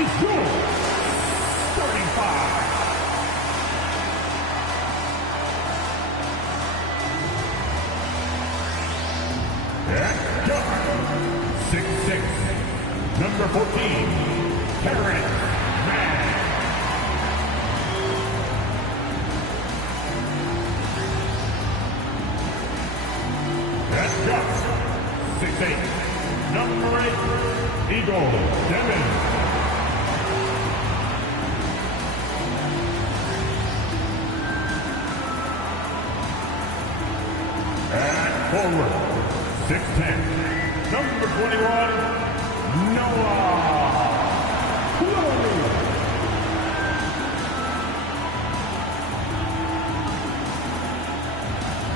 is your 35. At guard, 6'6", number 14, Terrence Mann. At guard, 6'8", number 8, Eagle Devin. At forward, 6'10", number 21, Noah.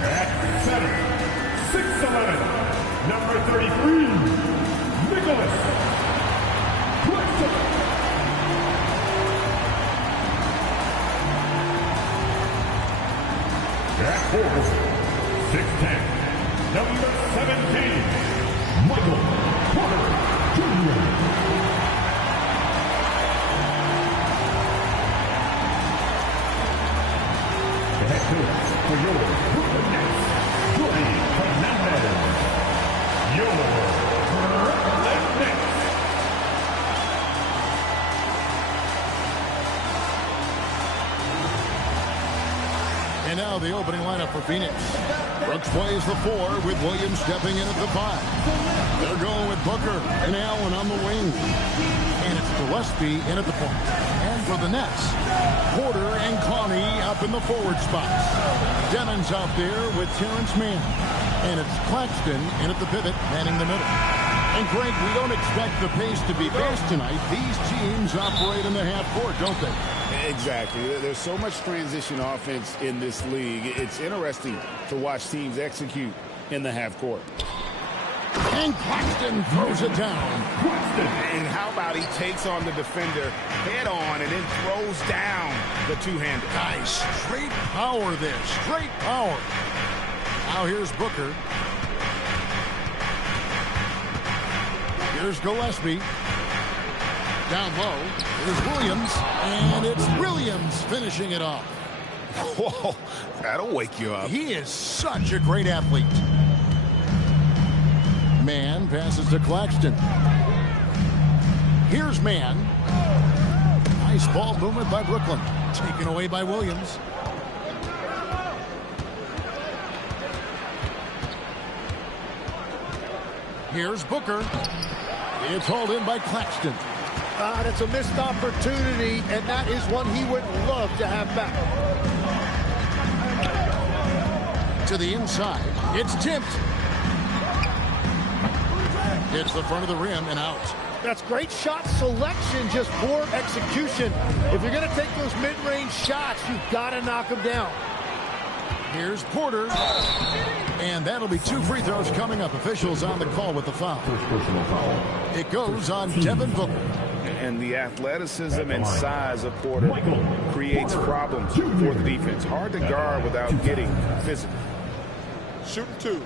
At center, 6'11", number 33, Nicholas Claxton. At forward, 6'10", number 17, Michael Porter Jr. The head coach for your Brooklyn Nets, Jordy Fernandez. Your Brooklyn Nets. And now the opening lineup for Phoenix. Brooks plays the 4 with Williams stepping in at the 5. They're going with Booker and Allen on the wing. And it's Gillespie in at the point. And for the Nets, Porter and Connie up in the forward spots. Demon's out there with Terrence Mann. And it's Claxton in at the pivot, manning the middle. And Greg, we don't expect the pace to be fast tonight. These teams operate in the half court, don't they? Exactly. There's so much transition offense in this league. It's interesting to watch teams execute in the half court. And Claxton throws it down. And how about he takes on the defender head on and then throws down the two-hander. Nice. Straight power there. Straight power. Now here's Booker. Here's Gillespie. Down low. Here's Williams. And it's Williams finishing it off. Whoa, that'll wake you up. He is such a great athlete. Mann passes to Claxton. Here's Mann. Nice ball movement by Brooklyn. Taken away by Williams. Here's Booker. It's hauled in by Claxton. That's a missed opportunity, and that is one he would love to have back. To the inside. It's tipped. Hits the front of the rim and out. That's great shot selection, just poor execution. If you're going to take those mid-range shots, you've got to knock them down. Here's Porter. And that'll be 2 free throws coming up. Officials on the call with the foul. First personal foul. It goes on Devin Booker. And the athleticism and size of Porter creates problems for the defense. Hard to guard without getting physical. Shooting 2.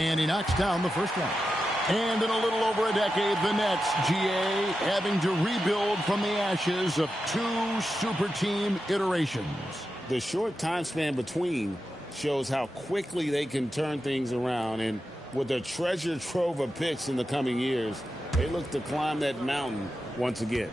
And he knocks down the first one. And in a little over a decade, the Nets, GA, having to rebuild from the ashes of 2 super team iterations. The short time span between shows how quickly they can turn things around. And with a treasure trove of picks in the coming years, they look to climb that mountain once again.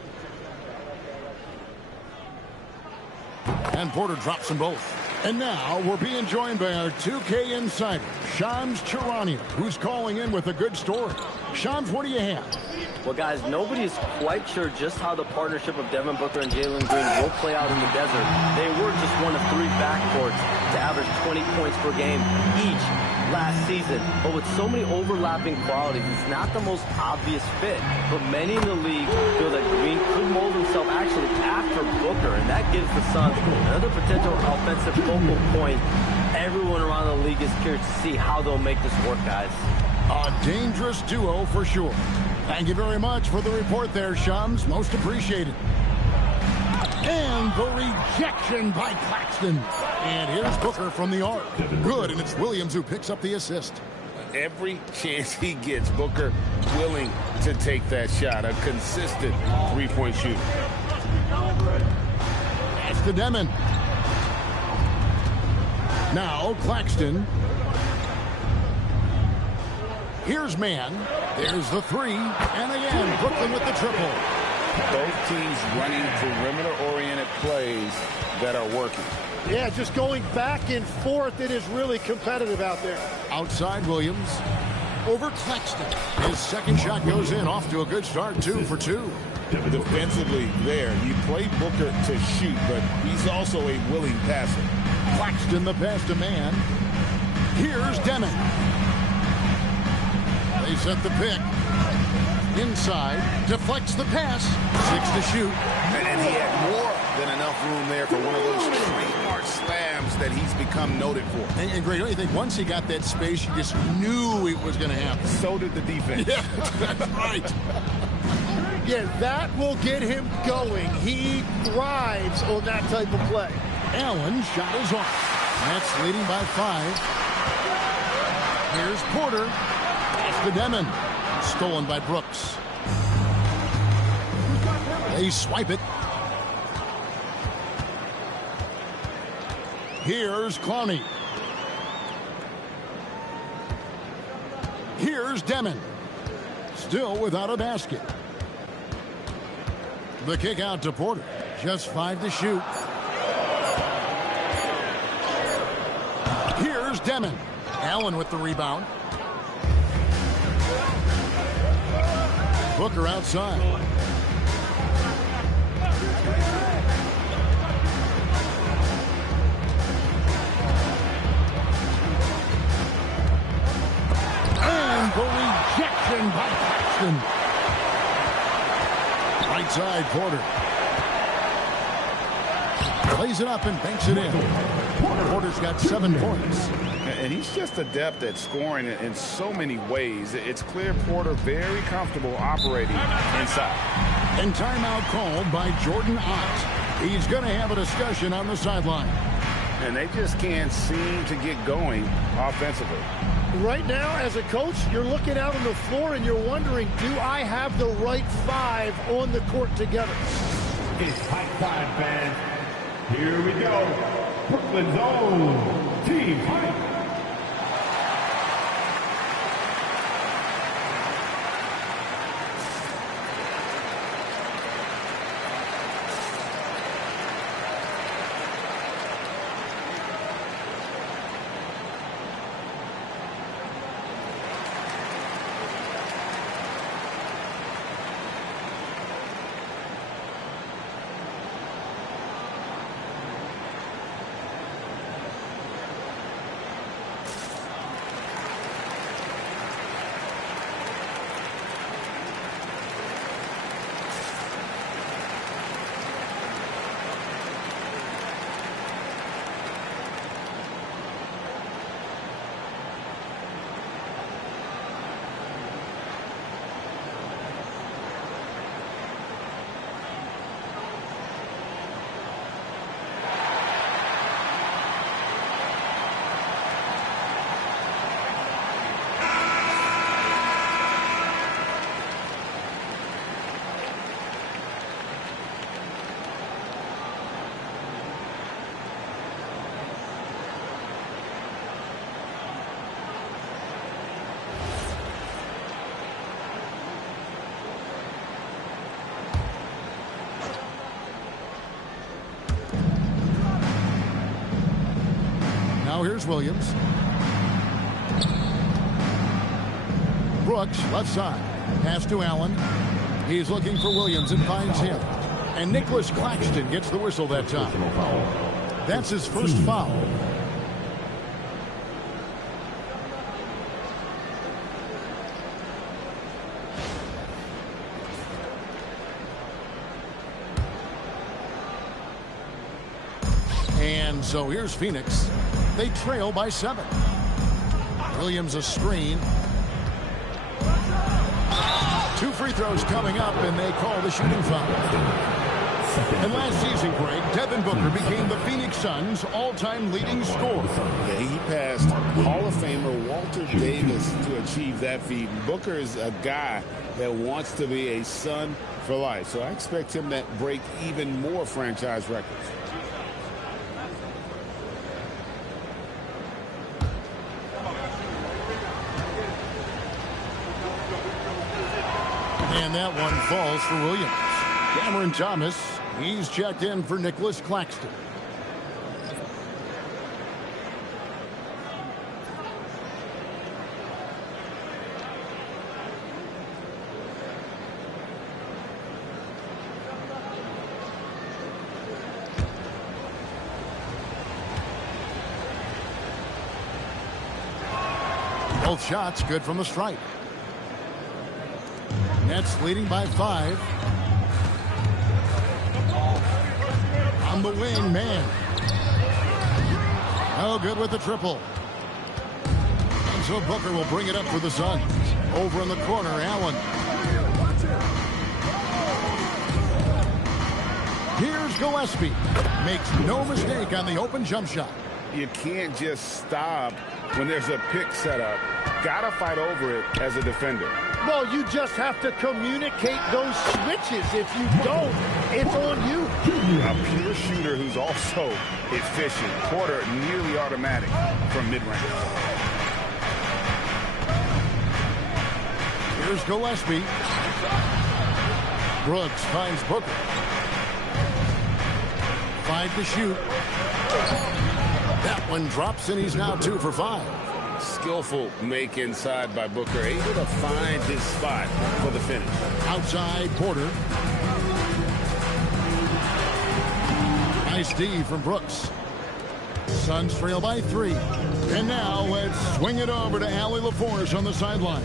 And Porter drops them both. And now we're being joined by our 2K insider, Shams Charania, who's calling in with a good story. Shams, what do you have? Well, guys, nobody is quite sure just how the partnership of Devin Booker and Jalen Green will play out in the desert. They were just one of 3 backcourts to average 20 points per game each last season. But with so many overlapping qualities, it's not the most obvious fit. But many in the league feel that Green could mold himself actually after Booker, and that gives the Suns another potential offensive focal point. Everyone around the league is curious to see how they'll make this work, guys. A dangerous duo for sure. Thank you very much for the report there, Shams. Most appreciated. And the rejection by Claxton. And here's Booker from the arc. Good, and it's Williams who picks up the assist. Every chance he gets, Booker willing to take that shot. A consistent three-point shooter. Pass to Demon. Now Claxton. Here's Mann. There's the three. And again, Brooklyn with the triple. Both teams running perimeter-oriented plays that are working. Yeah, just going back and forth. It is really competitive out there. Outside Williams. Over Claxton. His second shot goes in. Off to a good start. 2 for 2. Defensively there, you play Booker to shoot, but he's also a willing passer. Claxton the pass to Mann. Here's Demon. They set the pick. Inside. Deflects the pass. 6 to shoot. And he had more than enough room there for one of those trademark slams that he's become noted for. And Greg, don't you think once he got that space, you just knew it was going to happen? So did the defense. Yeah, that's right. Yeah, that will get him going. He thrives on that type of play. Allen shot is off. Nets leading by 5. Here's Porter. Pass to Demon. Stolen by Brooks. They swipe it. Here's Clowney. Here's Demon. Still without a basket. The kick out to Porter. Just 5 to shoot. Here's Demon. Allen with the rebound. Booker outside. And the rejection by Claxton. Right side, Porter. Plays it up and banks it in. Porter's got 7 points. And he's just adept at scoring in so many ways. It's clear Porter very comfortable operating inside. And timeout called by Jordan Ott. He's going to have a discussion on the sideline. And they just can't seem to get going offensively. Right now, as a coach, you're looking out on the floor and you're wondering, do I have the right 5 on the court together? It's high time, fans. Here we go. Brooklyn's own Team Fight. Now here's Williams. Brooks, left side. Pass to Allen. He's looking for Williams and finds him. And Nicholas Claxton gets the whistle that time. That's his first foul. And so here's Phoenix. They trail by 7. Williams a screen. 2 free throws coming up, and they call the shooting foul. And last season, Greg, Devin Booker became the Phoenix Suns' all-time leading scorer. Yeah, he passed Hall of Famer Walter Davis to achieve that feat. Booker is a guy that wants to be a Sun for life, so I expect him to break even more franchise records. And that one falls for Williams. Cameron Thomas, he's checked in for Nicholas Claxton. Both shots good from the stripe. Nets leading by 5. On the wing, man. Oh, good with the triple. And so Booker will bring it up for the Suns. Over in the corner, Allen. Here's Gillespie. Makes no mistake on the open jump shot. You can't just stop when there's a pick set up. Gotta fight over it as a defender. Well, you just have to communicate those switches. If you don't, it's on you. A pure shooter who's also efficient. Porter nearly automatic from mid-range. Here's Gillespie. Brooks finds Booker. 5 to shoot. That one drops, and he's now 2 for 5. Skillful make inside by Booker, able to find his spot for the finish. Outside, Porter. Nice D from Brooks. Suns trail by 3. And now let's swing it over to Allie LaForce on the sideline.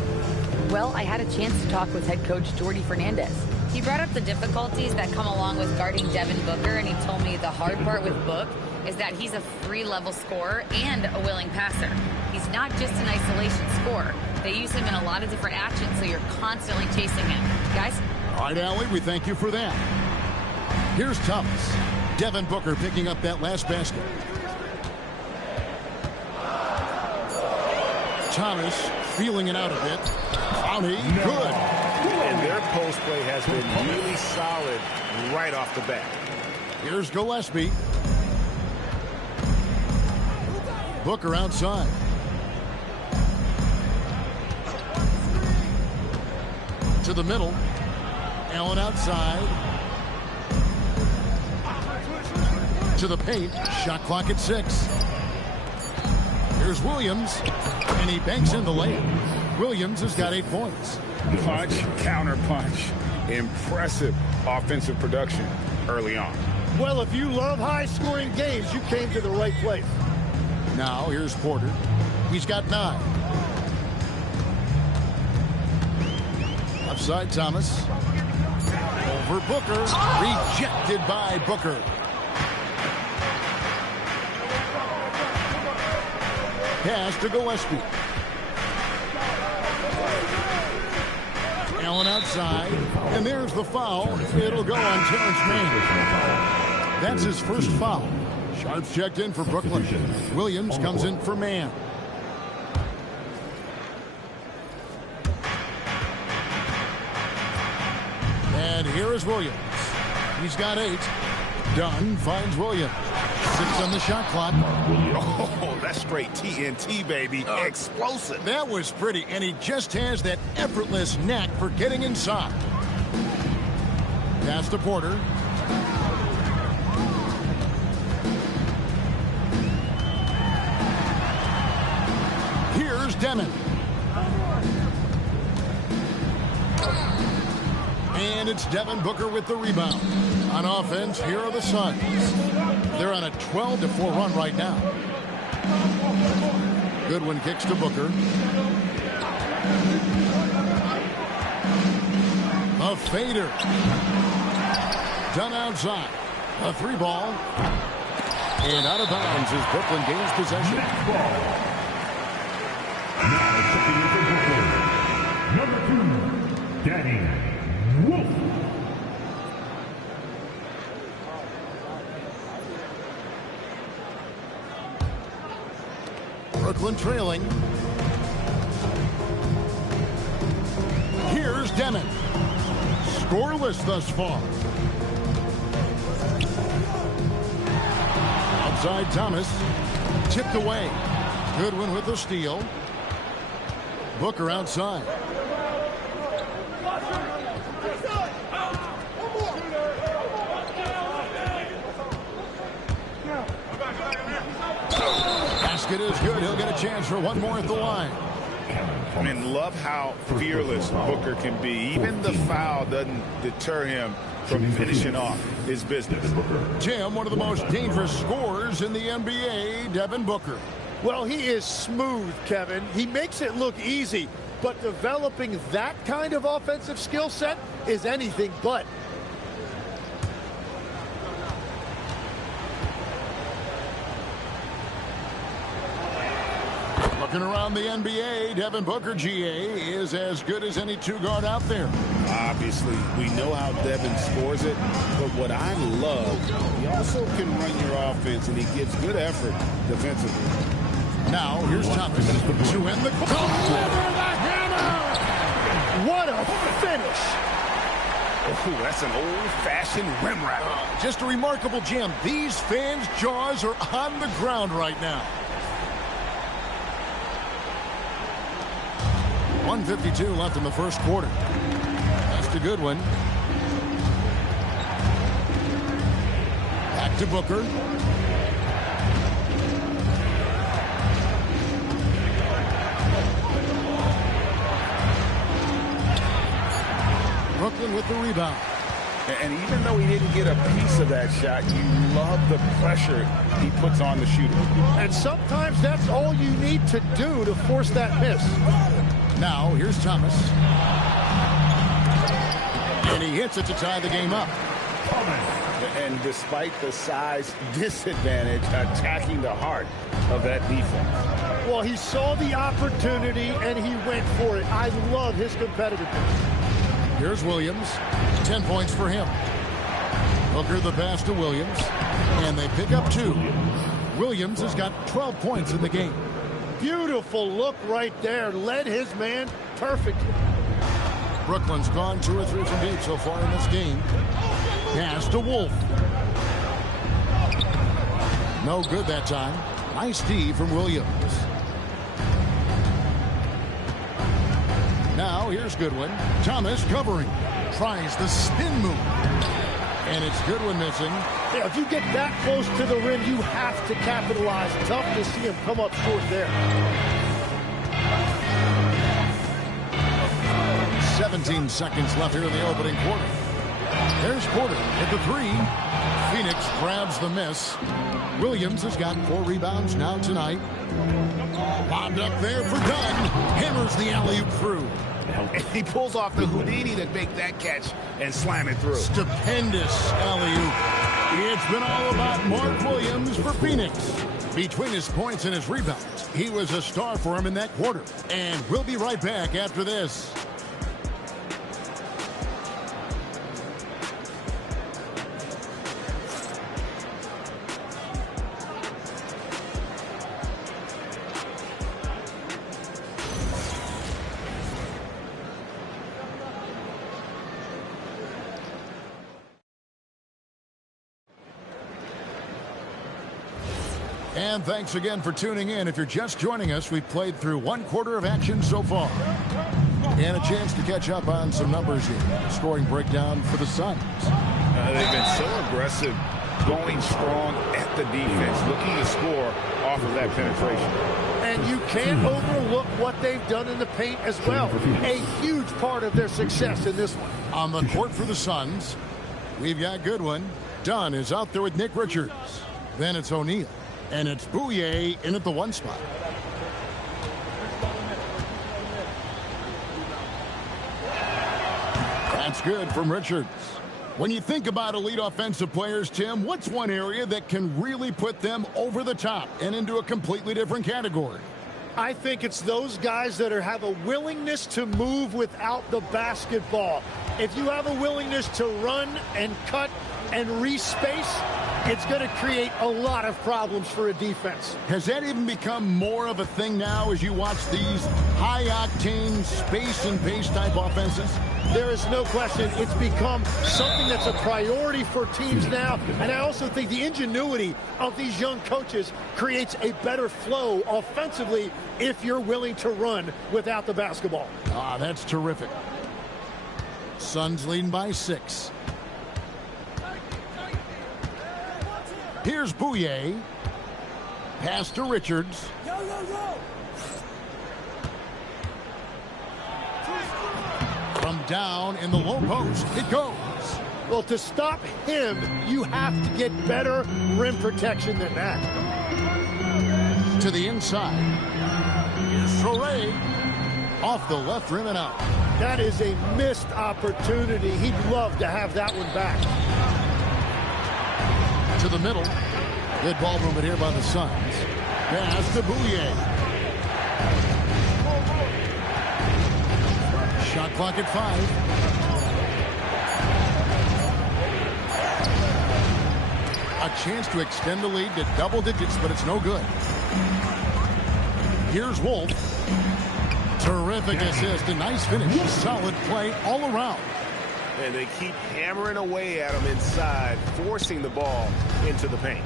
Well, I had a chance to talk with head coach Jordi Fernandez. He brought up the difficulties that come along with guarding Devin Booker, and he told me the hard part with Book is that he's a 3-level scorer and a willing passer. He's not just an isolation scorer. They use him in a lot of different actions, so you're constantly chasing him. Guys? All right, Allie, we thank you for that. Here's Thomas. Devin Booker picking up that last basket. Thomas feeling it out a bit. Brownie, good. And their post play has been really solid right off the bat. Here's Gillespie. Booker outside. To the middle. Allen outside. To the paint. Shot clock at 6. Here's Williams. And he banks in the layup. Williams has got 8 points. Punch, counter punch. Impressive offensive production early on. Well, if you love high-scoring games, you came to the right place. Now, here's Porter. He's got 9. Upside Thomas. Over Booker. Rejected by Booker. Pass to Gillespie. Allen outside. And there's the foul. It'll go on Terrence Mann. That's his first foul. Sharps checked in for Brooklyn. Williams comes in for Mann. And here is Williams. He's got 8. Dunn finds Williams. 6 on the shot clock. Oh, that's straight TNT, baby. Explosive. That was pretty, and he just has that effortless knack for getting inside. Pass to Porter. Here's Demon. And it's Devin Booker with the rebound. On offense, here are the Suns. They're on a 12-4 run right now. Goodwin kicks to Booker. A fader. Done outside. A 3-ball. And out of bounds as Brooklyn gains possession. Now checking in for Brooklyn, number 2, Danny Wolf. Brooklyn trailing. Here's Demon. Scoreless thus far. Outside Thomas. Tipped away. Goodwin with the steal. Booker outside. Basket is good. He'll get a chance for one more at the line. I mean, love how fearless Booker can be. Even the foul doesn't deter him from finishing off his business. Tim, one of the most dangerous scorers in the NBA, Devin Booker. Well, he is smooth, Kevin. He makes it look easy, but developing that kind of offensive skill set is anything but. Looking around the NBA, Devin Booker, GA, is as good as any two-guard out there. Obviously, we know how Devin scores it, but what I love, he also can run your offense, and he gives good effort defensively. Now, here's Thomas to end the... Deliver the hammer! What a finish! Oh, that's an old-fashioned rim wrap. Just a remarkable jam. These fans' jaws are on the ground right now. 1:52 left in the first quarter. That's a good one. Back to Booker. Brooklyn with the rebound. And even though he didn't get a piece of that shot, you love the pressure he puts on the shooter. And sometimes that's all you need to do to force that miss. Now, here's Thomas. And he hits it to tie the game up. And despite the size disadvantage, attacking the heart of that defense. Well, he saw the opportunity, and he went for it. I love his competitiveness. Here's Williams. 10 points for him. Booker the pass to Williams. And they pick up 2. Williams has got 12 points in the game. Beautiful look right there. Led his man perfectly. Brooklyn's gone 2 or 3 from deep so far in this game. Pass to Wolf. No good that time. Nice D from Williams. Now here's Goodwin. Thomas covering. Tries the spin move. And it's Goodwin missing. Yeah, if you get that close to the rim, you have to capitalize. Tough to see him come up short there. 17 seconds left here in the opening quarter. There's Porter at the 3. Phoenix grabs the miss. Williams has got 4 rebounds now tonight. Lobbed up there for Dunn. Hammers the alley-oop through. He pulls off the Houdini to make that catch and slam it through. Stupendous alley-oop. It's been all about Mark Williams for Phoenix. Between his points and his rebounds, he was a star for him in that quarter. And we'll be right back after this. And thanks again for tuning in. If you're just joining us, we've played through 1 quarter of action so far. And a chance to catch up on some numbers here. Scoring breakdown for the Suns. They've been so aggressive, going strong at the defense, looking to score off of that penetration. And you can't overlook what they've done in the paint as well. A huge part of their success in this one. On the court for the Suns, we've got Goodwin. Dunn is out there with Nick Richards. Then it's O'Neal. And it's Bouye in at the 1 spot. That's good from Richards. When you think about elite offensive players, Tim, what's one area that can really put them over the top and into a completely different category? I think it's those guys that have a willingness to move without the basketball. If you have a willingness to run and cut and respace, it's going to create a lot of problems for a defense. Has that even become more of a thing now as you watch these high-octane space and pace type offenses? There is no question it's become something that's a priority for teams now. And I also think the ingenuity of these young coaches creates a better flow offensively if you're willing to run without the basketball. Ah, that's terrific. Suns leading by 6. Here's Bouye. Pass to Richards. From down in the low post, it goes. Well, to stop him, you have to get better rim protection than that. To the inside. Here's Soray. Off the left rim and out. That is a missed opportunity. He'd love to have that one back. To the middle. Good ball movement here by the Suns. Pass to Bouye. Shot clock at 5. A chance to extend the lead to double digits, but it's no good. Here's Wolf. Terrific assist. A nice finish. Solid play all around. And they keep hammering away at him inside, forcing the ball into the paint.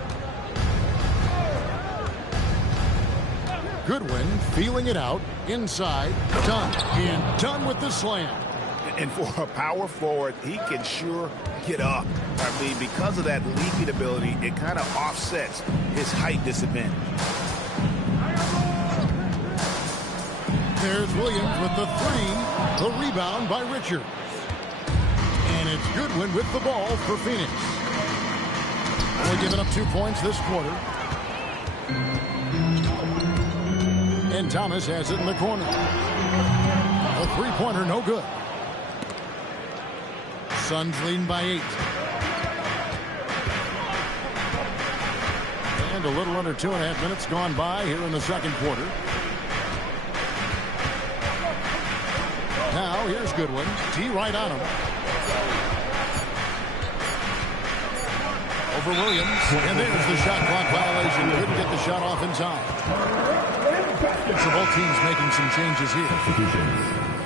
Goodwin feeling it out. Inside. Done. And done with the slam. And for a power forward, he can sure get up. I mean, because of that leaping ability, it kind of offsets his height disadvantage. There's Williams with the 3. The rebound by Richards. And it's Goodwin with the ball for Phoenix. Only giving up 2 points this quarter. And Thomas has it in the corner. A three-pointer, no good. Suns leading by 8. And a little under 2.5 minutes gone by here in the second quarter. Now here's Goodwin. T right on him. Over Williams. And there's the shot clock violation. Couldn't get the shot off in time. So both teams making some changes here.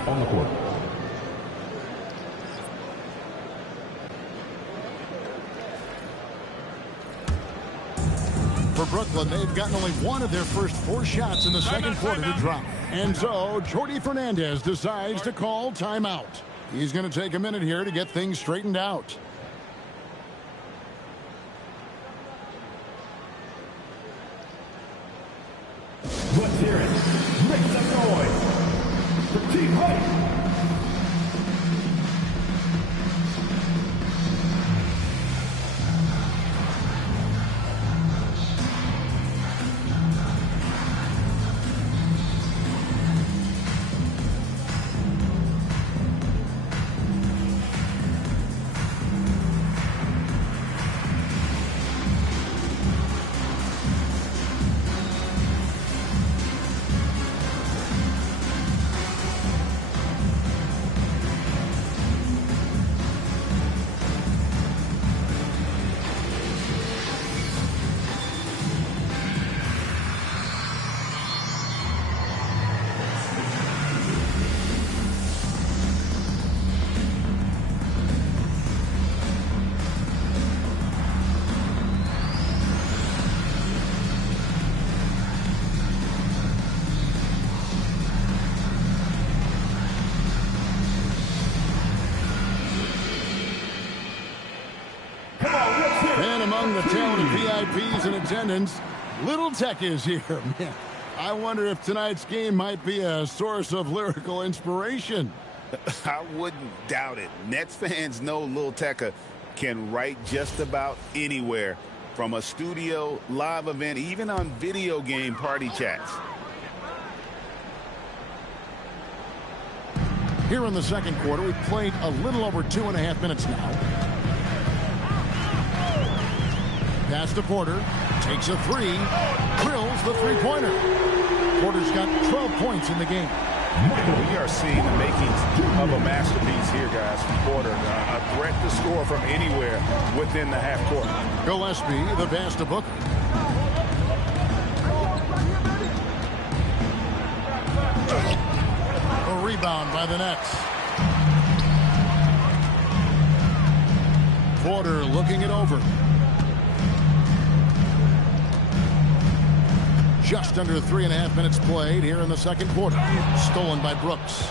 On the court. For Brooklyn, they've gotten only 1 of their first 4 shots in the second quarter to drop. And so Jordi Fernandez decides to call timeout. He's going to take a minute here to get things straightened out. Let's hear it. Make some noise for Team Hype. Among the talented VIPs in attendance, Little Tech is here. Man, I wonder if tonight's game might be a source of lyrical inspiration. I wouldn't doubt it. Nets fans know Lil Tecca can write just about anywhere, from a studio, live event, even on video game party chats. Here in the second quarter, we've played a little over 2.5 minutes now. Pass to Porter. Takes a 3. Drills the three-pointer. Porter's got 12 points in the game. We are seeing the makings of a masterpiece here, guys, from Porter. A threat to score from anywhere within the half court. Gillespie, the pass to Booker. A rebound by the Nets. Porter looking it over. Just under 3.5 minutes played here in the second quarter. Stolen by Brooks.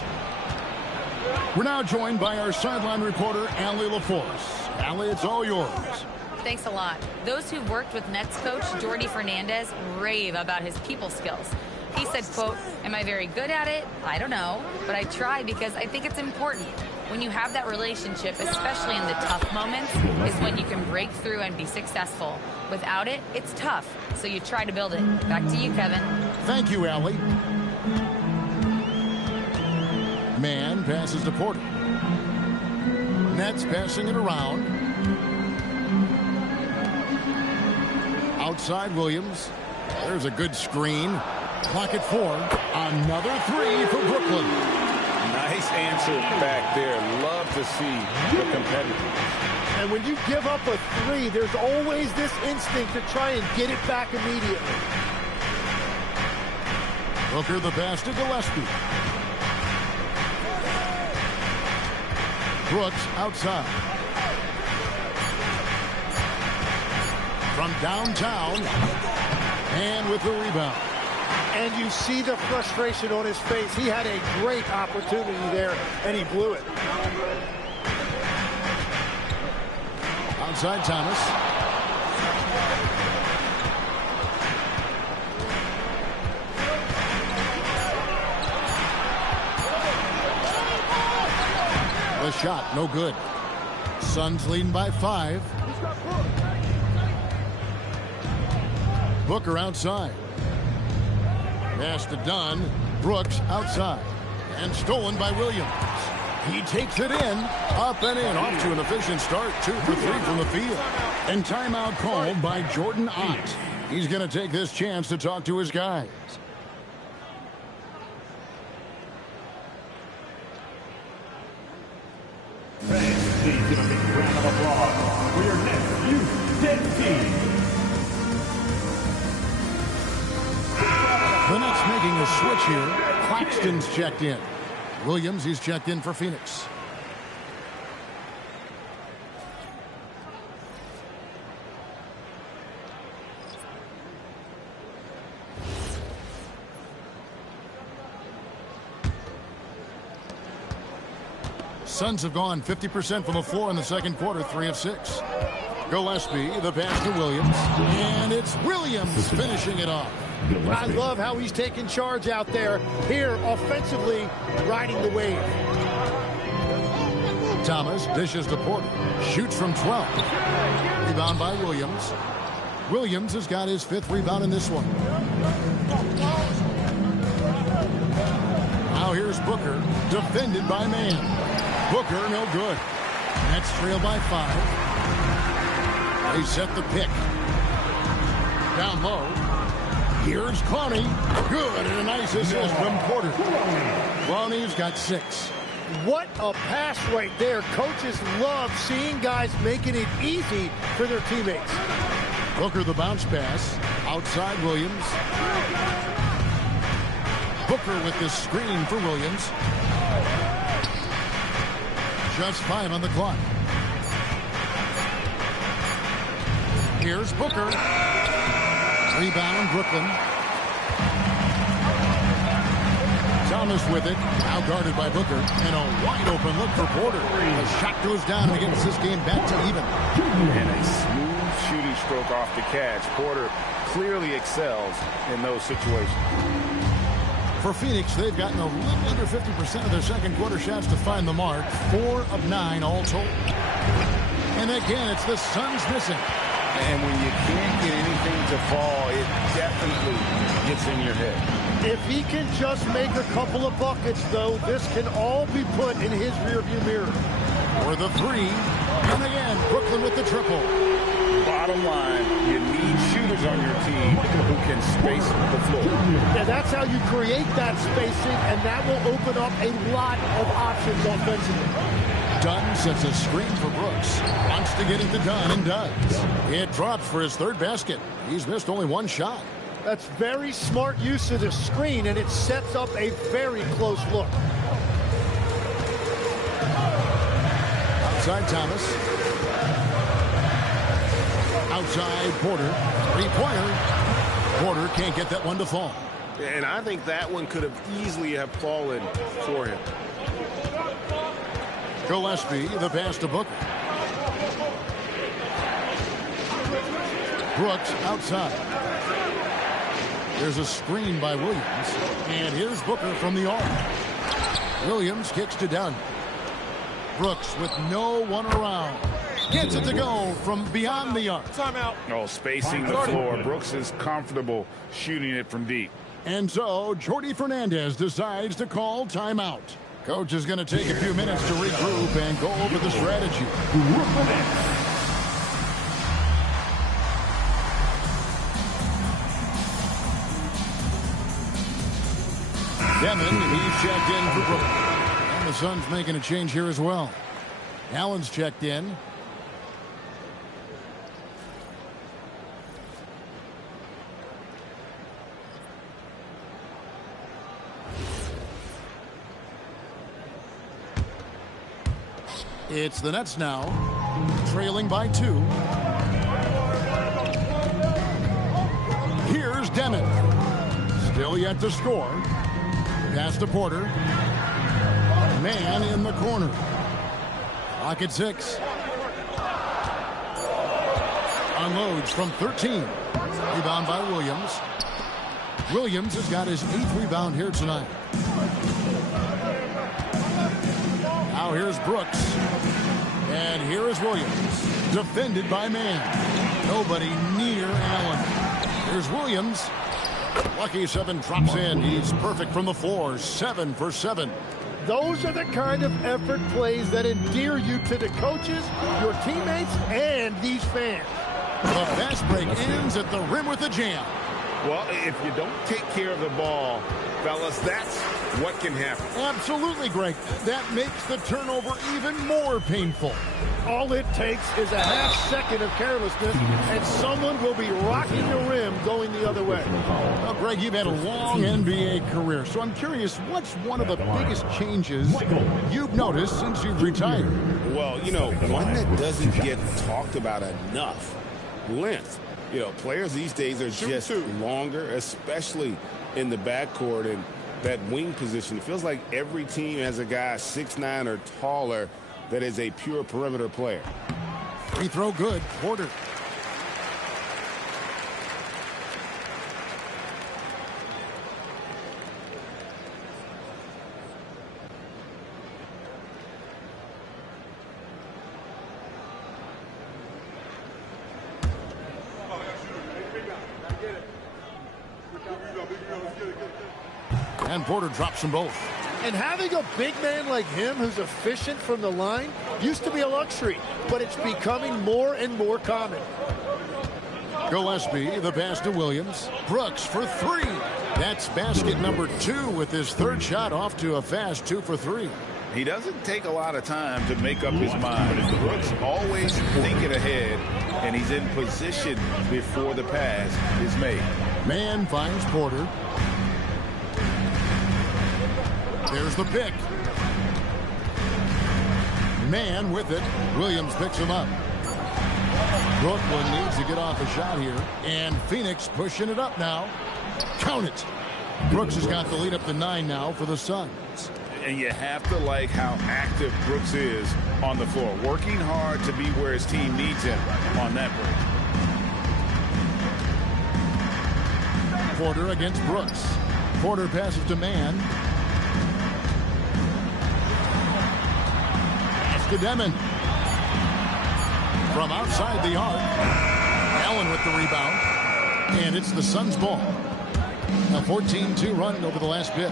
We're now joined by our sideline reporter, Allie LaForce. Allie, it's all yours. Thanks a lot. Those who've worked with Nets coach Jordy Fernandez rave about his people skills. He said, quote, "Am I very good at it? I don't know, but I try because I think it's important. When you have that relationship, especially in the tough moments, is when you can break through and be successful. Without it, it's tough, so you try to build it." Back to you, Kevin. Thank you, Allie. Man passes to Porter. Nets passing it around. Outside Williams. There's a good screen. Clock at 4. Another three for Brooklyn. Nice answer back there. Love to see the competitive. And when you give up a three, there's always this instinct to try and get it back immediately. Booker the pass to Gillespie. Brooks outside. From downtown. And with the rebound. And you see the frustration on his face. He had a great opportunity there, and he blew it. Outside Thomas. The shot, no good. Suns leading by 5. Booker outside. Pass to Dunn. Brooks outside. And stolen by Williams. He takes it in. Up and in. Off to an efficient start. 2 for 3 from the field. And timeout called by Jordan Ott. He's going to take this chance to talk to his guys. Thanks, please give a big round of applause for your next youth team. The Nets making a switch here. Claxton's checked in. Williams, he's checked in for Phoenix. Suns have gone 50% from the floor in the second quarter, 3 of 6. Gillespie, the pass to Williams. And it's Williams finishing it off. I love how he's taking charge out there. Here, offensively, riding the wave. Thomas dishes to Porter. Shoots from 12. Rebound by Williams. Williams has got his 5th rebound in this one. Now here's Booker. Defended by Man. Booker, no good. Nets trail by 5. They set the pick. Down low. Here's Clowney. Good, and a nice assist from Porter. Clowney's got 6. What a pass right there. Coaches love seeing guys making it easy for their teammates. Booker the bounce pass. Outside Williams. Booker with the screen for Williams. Just 5 on the clock. Here's Booker. Rebound, Brooklyn. Thomas with it. Now guarded by Booker. And a wide open look for Porter. The shot goes down and gets this game back to even. And a smooth shooting stroke off the catch. Porter clearly excels in those situations. For Phoenix, they've gotten a little under 50% of their second quarter shots to find the mark. 4 of 9 all told. And again, it's the Suns missing. And when you can't get anything to fall, it definitely gets in your head. If he can just make a couple of buckets, though, this can all be put in his rearview mirror. For the 3. And again, Brooklyn with the triple. Bottom line, you need shooters players on your team who can space the floor. Yeah, that's how you create that spacing, and that will open up a lot of options offensively. Dunn sets a screen for Brooks. Wants to get it to Dunn and does. It drops for his third basket. He's missed only one shot. That's very smart use of the screen, and it sets up a very close look. Outside Thomas. Outside Porter. Three-pointer. Porter can't get that one to fall. And I think that one could have easily have fallen for him. Gillespie, the pass to Booker. Brooks outside. There's a screen by Williams. And here's Booker from the arc. Williams kicks to Dunn. Brooks with no one around. Gets it to go from beyond the arc. Timeout. Oh, spacing the floor. Brooks is comfortable shooting it from deep. And so Jordy Fernandez decides to call timeout. Coach is going to take a few minutes to regroup and go over the strategy. Devin, he's checked in for Brooklyn. And the Suns making a change here as well. Allen's checked in. It's the Nets now, trailing by 2. Here's Demon. Still yet to score. Pass to Porter. Man in the corner. Clock at 6. Unloads from 13. Rebound by Williams. Williams has got his 8th rebound here tonight. Now here's Brooks. And here is Williams. Defended by Man. Nobody near Allen. Here's Williams. Lucky 7 drops in. He's perfect from the floor. 7 for 7. Those are the kind of effort plays that endear you to the coaches, your teammates, and these fans. The fast break ends at the rim with a jam. Well, if you don't take care of the ball, fellas, that's what can happen. Absolutely, Greg. That makes the turnover even more painful. All it takes is a half second of carelessness, and someone will be rocking the rim going the other way. Well, Greg, you've had a long NBA career, so I'm curious, what's one of the biggest changes you've noticed since you've retired? Well, you know, one that doesn't get talked about enough, length. You know, players these days are just longer, especially in the backcourt and that wing position. It feels like every team has a guy 6'9" or taller that is a pure perimeter player. Free throw good. Porter. And Porter drops them both. And having a big man like him who's efficient from the line used to be a luxury, but it's becoming more and more common. Gillespie, the pass to Williams. Brooks for 3. That's basket number 2 with his 3rd shot off to a fast 2 for 3. He doesn't take a lot of time to make up his mind. Brooks always thinking ahead, and he's in position before the pass is made. Man finds Porter. There's the pick. Man with it. Williams picks him up. Brooklyn needs to get off a shot here. And Phoenix pushing it up now. Count it. Brooks has got the lead up to 9 now for the Suns. And you have to like how active Brooks is on the floor. Working hard to be where his team needs him on that break. Porter against Brooks. Porter passes to Man. To Demon. From outside the arc. Allen with the rebound. And it's the Suns' ball. A 14-2 run over the last bit.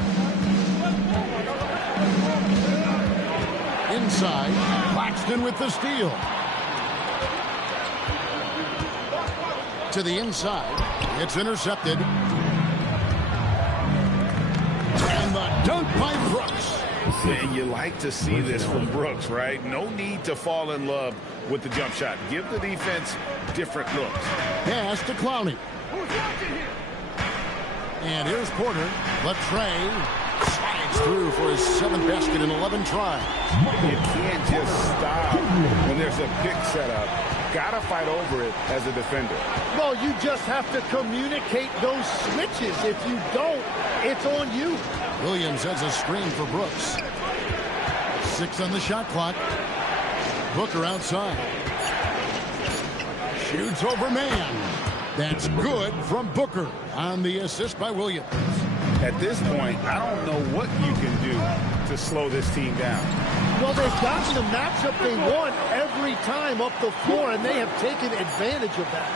Inside. Claxton with the steal. To the inside. It's intercepted. And the dunk by Brooks. And you like to see this from Brooks, right? No need to fall in love with the jump shot. Give the defense different looks. Pass to Clowney. And here's Porter. Latrey slides through for his 7th basket in 11 tries. You can't just stop when there's a pick set up. Got to fight over it as a defender. Well, you just have to communicate those switches. If you don't, it's on you. Williams has a screen for Brooks. 6 on the shot clock. Booker outside. Shoots over man. That's good from Booker on the assist by Williams. At this point, I don't know what you can do to slow this team down. Well, they've gotten the matchup they want every time up the floor, and they have taken advantage of that.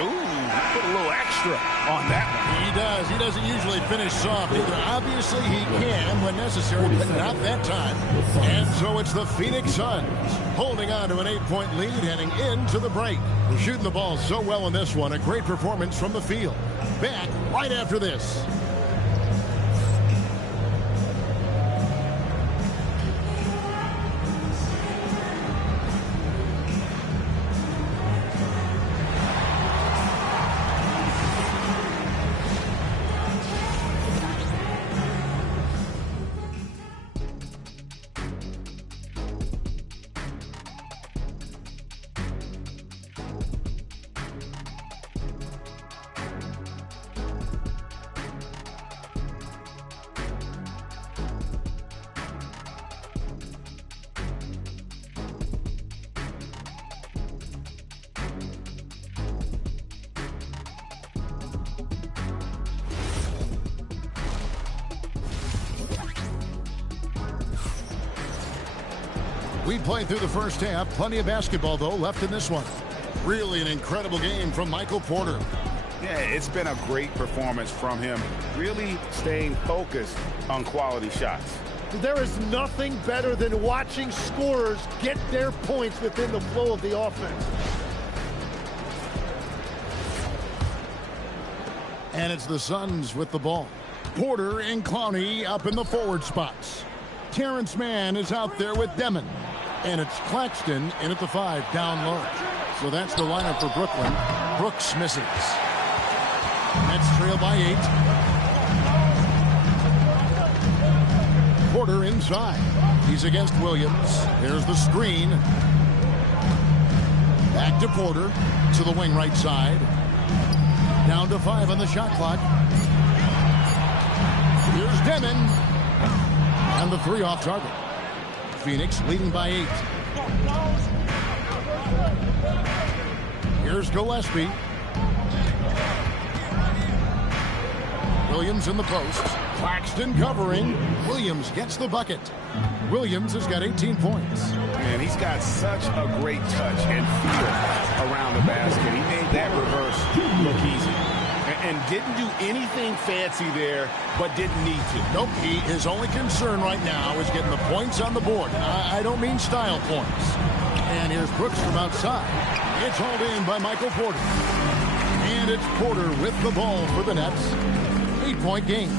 Ooh, put a little extra on that one. He does. He doesn't usually finish soft either. Obviously, he can when necessary, but not that time. And so it's the Phoenix Suns holding on to an 8-point lead heading into the break. We're shooting the ball so well in this one. A great performance from the field. Back right after this. We played through the first half. Plenty of basketball, though, left in this one. Really an incredible game from Michael Porter. Yeah, it's been a great performance from him. Really staying focused on quality shots. There is nothing better than watching scorers get their points within the flow of the offense. And it's the Suns with the ball. Porter and Clowney up in the forward spots. Terrence Mann is out there with Demon. And it's Claxton in at the 5 down low. So that's the lineup for Brooklyn. Brooks misses. Nets trail by 8. Porter inside. He's against Williams. There's the screen. Back to Porter. To the wing right side. Down to 5 on the shot clock. Here's Demon. And the 3 off target. Phoenix leading by 8. Here's Gillespie. Williams in the post. Claxton covering. Williams gets the bucket. Williams has got 18 points. Man, he's got such a great touch and feel around the basket. He made that reverse look easy. And didn't do anything fancy there, but didn't need to. Nope, his only concern right now is getting the points on the board. I don't mean style points. And here's Brooks from outside. It's hauled in by Michael Porter. And it's Porter with the ball for the Nets. 8-point game.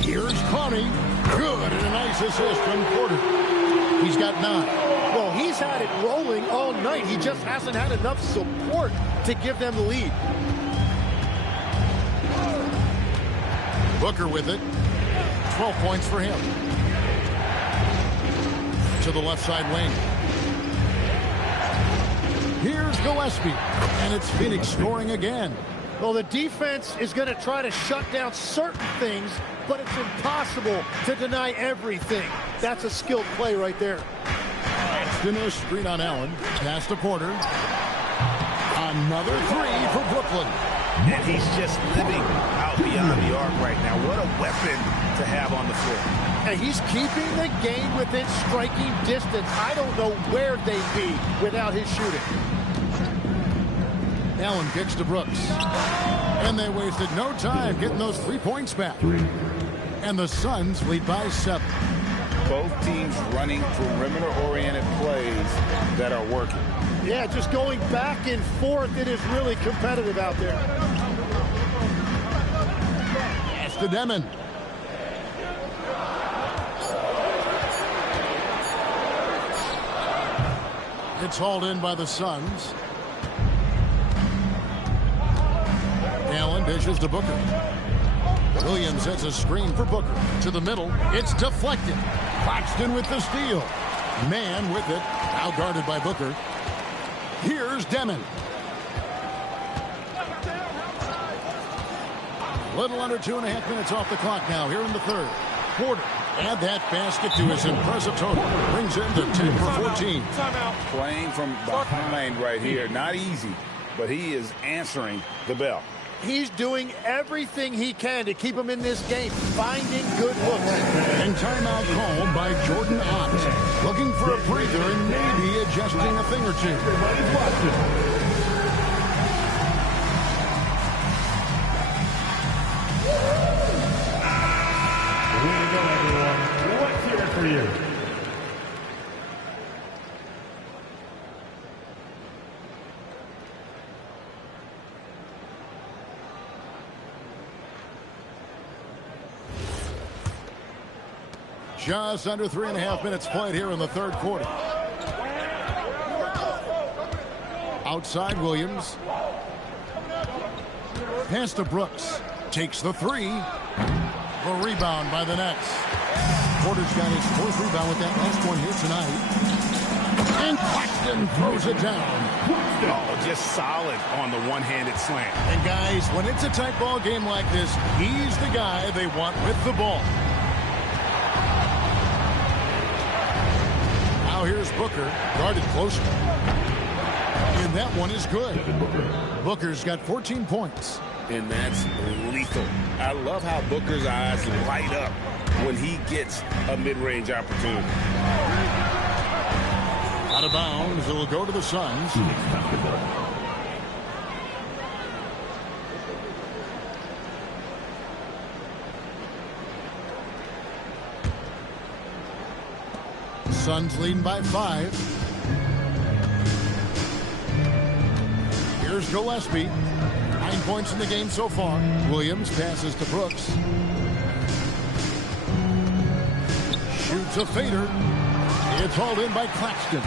Here's Clowney. Good, and a nice assist from Porter. He's got 9. Well, he's had it rolling all night. He just hasn't had enough support to give them the lead. Booker with it. 12 points for him. To the left side wing. Here's Gillespie. And it's Phoenix scoring again. Well, the defense is going to try to shut down certain things, but it's impossible to deny everything. That's a skilled play right there. Extend screen on Allen. Pass to Porter. Another 3 for Brooklyn. And he's just living out beyond the arc right now. What a weapon to have on the floor. And he's keeping the game within striking distance. I don't know where they'd be without his shooting. Allen kicks to Brooks. And they wasted no time getting those 3 points back. And the Suns lead by 7. Both teams running perimeter-oriented plays that are working. Yeah, just going back and forth. It is really competitive out there. Pass to Demon. It's hauled in by the Suns. Allen dishes to Booker. Williams sets a screen for Booker. To the middle. It's deflected. Claxton with the steal. Man with it. Now guarded by Booker. Here's Demon. Little under 2.5 minutes off the clock now here in the third. Porter. Add that basket to his impressive total. Brings him to 10 for 14. Playing from behind right here. Not easy, but he is answering the bell. He's doing everything he can to keep him in this game, finding good looks. And timeout called by Jordan Ott. Looking for a breather and maybe adjusting a thing or two. Everybody's watching. Way to go, everyone. Let's hear it for you. Just under 3.5 minutes played here in the third quarter. Outside Williams. Pass to Brooks. Takes the three. The rebound by the Nets. Porter's got his fourth rebound with that last one here tonight. And Claxton throws it down. Oh, just solid on the one-handed slam. And guys, when it's a tight ball game like this, he's the guy they want with the ball. Now here's Booker, guarded closer. And that one is good. Booker's got 14 points. And that's lethal. I love how Booker's eyes light up when he gets a mid-range opportunity. Out of bounds, it will go to the Suns. Suns leading by 5. Here's Gillespie. 9 points in the game so far. Williams passes to Brooks. Shoots a fader. It's hauled in by Claxton.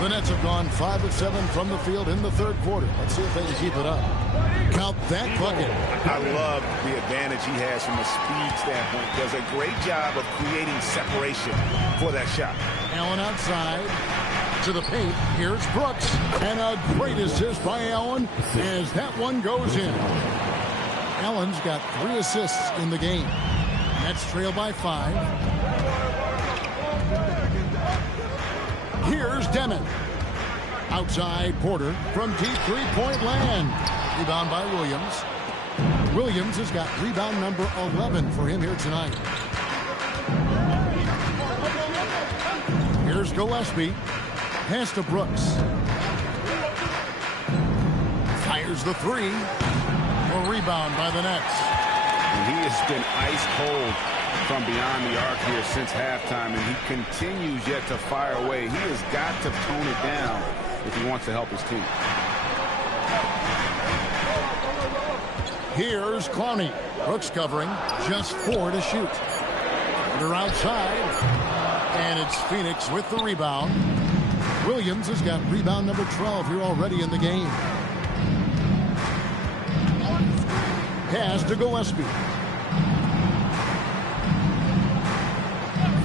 The Nets have gone 5 of 7 from the field in the third quarter. Let's see if they can keep it up. Count that bucket. I love the advantage he has from a speed standpoint. Does a great job of creating separation for that shot. Allen outside to the paint. Here's Brooks. And a great assist by Allen as that one goes in. Allen's got 3 assists in the game. Nets trail by 5. Here's Demon. Outside Porter from deep three-point land. Rebound by Williams. Williams has got rebound number 11 for him here tonight. Here's Gillespie. Pass to Brooks. Fires the three. A rebound by the Nets. And he has been ice cold from beyond the arc here since halftime, and he continues yet to fire away. He has got to tone it down if he wants to help his team. Here's Clowney. Brooks covering. Just 4 to shoot. They're outside. And it's Phoenix with the rebound. Williams has got rebound number 12 here already in the game. Pass to Gillespie.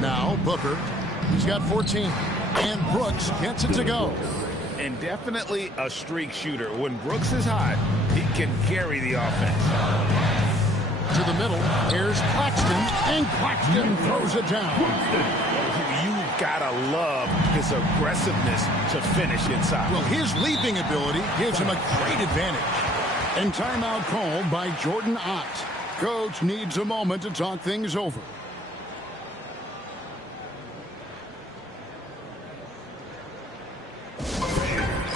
Now Booker. He's got 14. And Brooks gets it to go. And definitely a streak shooter. When Brooks is hot, he can carry the offense. To the middle. Here's Claxton. And Claxton throws it down. You've got to love his aggressiveness to finish inside. Well, his leaping ability gives him a great advantage. And timeout called by Jordan Ott. Coach needs a moment to talk things over.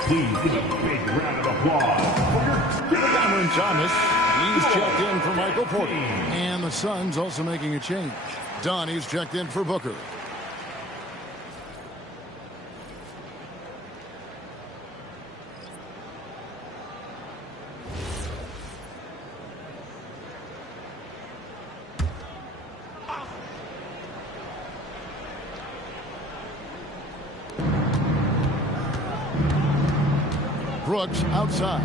Please give a big round of applause for Cameron Thomas. He's checked in for Mike Michael Porter. And the Suns also making a change. Donnie's checked in for Booker. Brooks outside.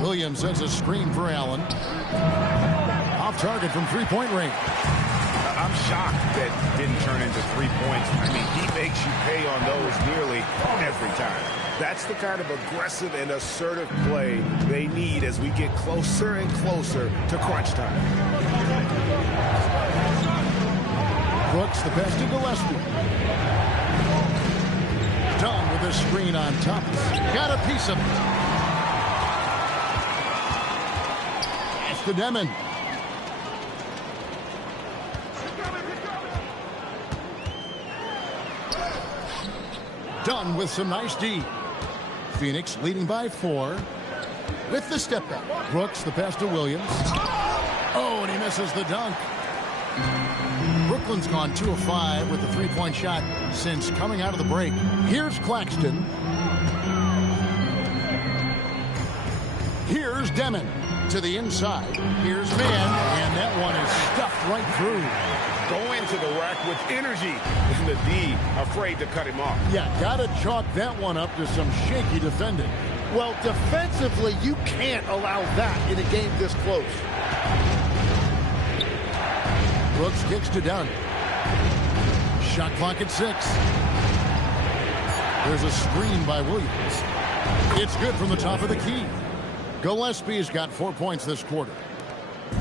Williams sends a screen for Allen. Off target from three-point range. I'm shocked that didn't turn into 3 points. I mean, he makes you pay on those nearly every time. That's the kind of aggressive and assertive play they need as we get closer and closer to crunch time. Brooks the pass to Gillespie. Done with a screen on top. Got a piece of it. Pass to Demon. Done with some nice D. Phoenix leading by 4. With the step back. Brooks the pass to Williams. Oh, and he misses the dunk. Brooklyn's gone 2 of 5 with the three-point shot since coming out of the break. Here's Claxton. Here's Demon to the inside. Here's Mann, and that one is stuffed right through. Go into the rack with energy. And the D afraid to cut him off. Yeah, gotta chalk that one up to some shaky defending. Well, defensively, you can't allow that in a game this close. Brooks kicks to Dunn. Shot clock at 6. There's a screen by Williams. It's good from the top of the key. Gillespie's got 4 points this quarter.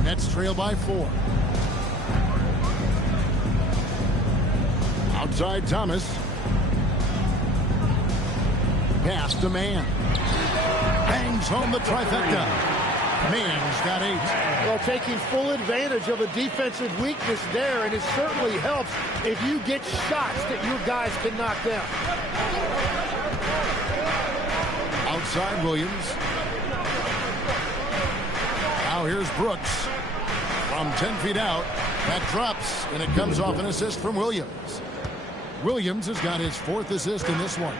Nets trail by 4. Outside Thomas. Pass to Mann. Bangs home the trifecta. Mann's got 8. Well, taking full advantage of a defensive weakness there, and it certainly helps if you get shots that your guys can knock down. Outside Williams. Now here's Brooks. From 10 feet out, that drops, and it comes off an assist from Williams. Williams has got his 4th assist in this one.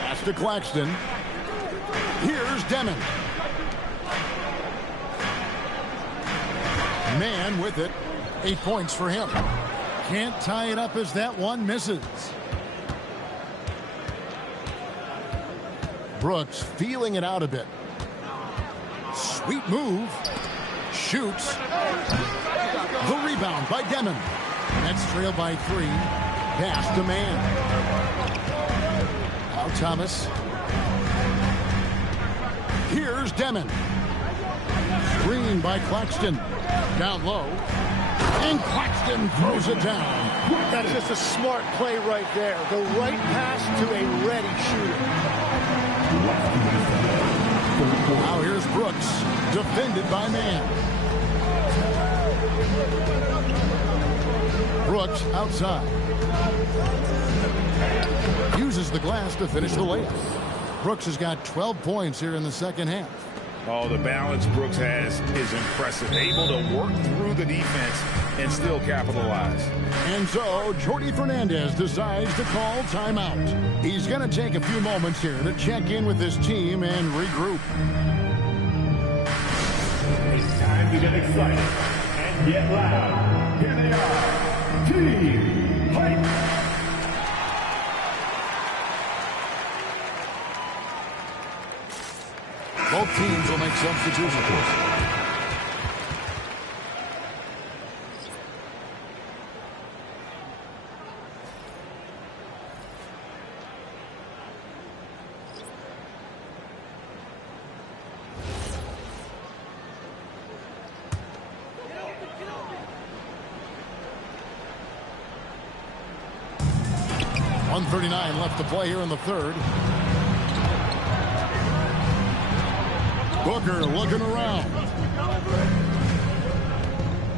Pass to Claxton. Here's Demon. Mann with it. 8 points for him. Can't tie it up as that one misses. Brooks feeling it out a bit. Sweet move. Shoots. The rebound by Demon. Nets trail by 3. Pass to Mann. Now Thomas. Here's Demon. Screen by Claxton. Down low. And Claxton throws it down. That's just a smart play right there. The right pass to a ready shooter. Now here's Brooks. Defended by Mann. Brooks outside. Uses the glass to finish the layup. Brooks has got 12 points here in the second half. Oh, the balance Brooks has is impressive. Able to work through the defense and still capitalize. And so, Jordy Fernandez decides to call timeout. He's going to take a few moments here to check in with his team and regroup. It's time to get excited and get loud. Here they are. Team Hype. Both teams will make substitutions. .139 left to play here in the third. Booker looking around.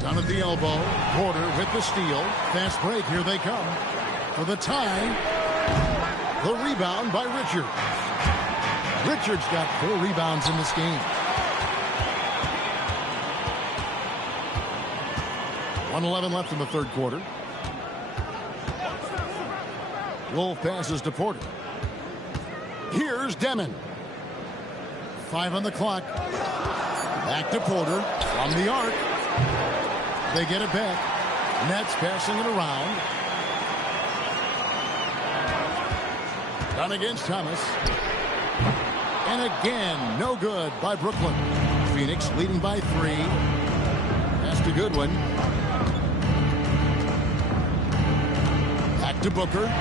Down at the elbow. Porter with the steal. Fast break. Here they come. For the tie. The rebound by Richards. Richards got 4 rebounds in this game. 1:11 left in the third quarter. Wolf passes to Porter. Here's Demon. 5 on the clock. Back to Porter from the arc. They get it back. Nets passing it around. Done against Thomas. And again, no good by Brooklyn. Phoenix leading by 3. That's the good one. Back to Booker.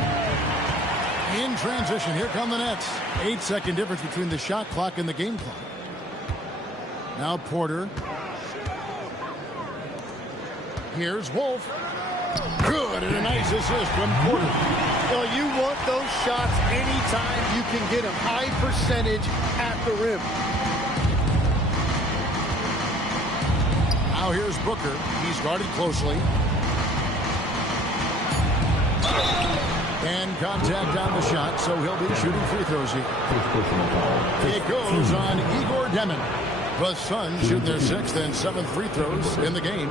In transition, here come the Nets. 8-second difference between the shot clock and the game clock. Now Porter. Here's Wolf. Good, and a nice assist from Porter. Well, you want those shots anytime you can get them. High percentage at the rim. Now here's Booker. He's guarded closely. And contact on the shot, so he'll be shooting free throws here. It goes on Igor Demon. The Suns shooting their 6th and 7th free throws in the game.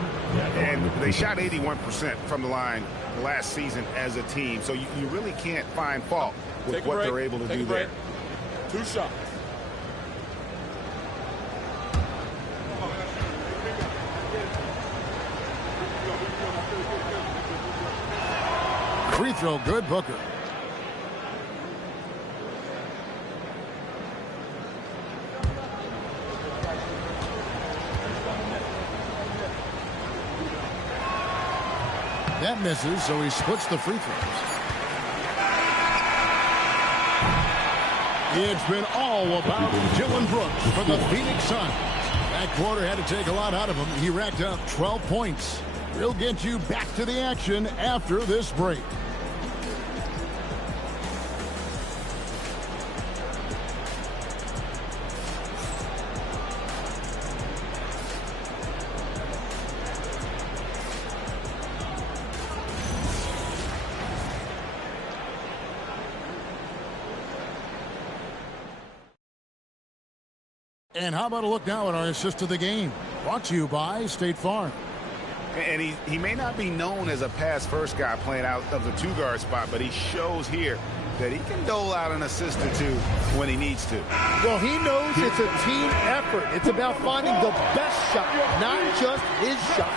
And they shot 81% from the line last season as a team, so you really can't find fault with what they're able to do there. 2 shots. Free throw good, Booker. That misses, so he splits the free throws. It's been all about Dylan Brooks for the Phoenix Suns. That quarter had to take a lot out of him. He racked up 12 points. We'll get you back to the action after this break. And how about a look now at our assist of the game? Brought to you by State Farm. And he may not be known as a pass-first guy playing out of the 2-guard spot, but he shows here that he can dole out an assist or 2 when he needs to. Well, he knows it's a team effort. It's about finding the best shot, not just his shot.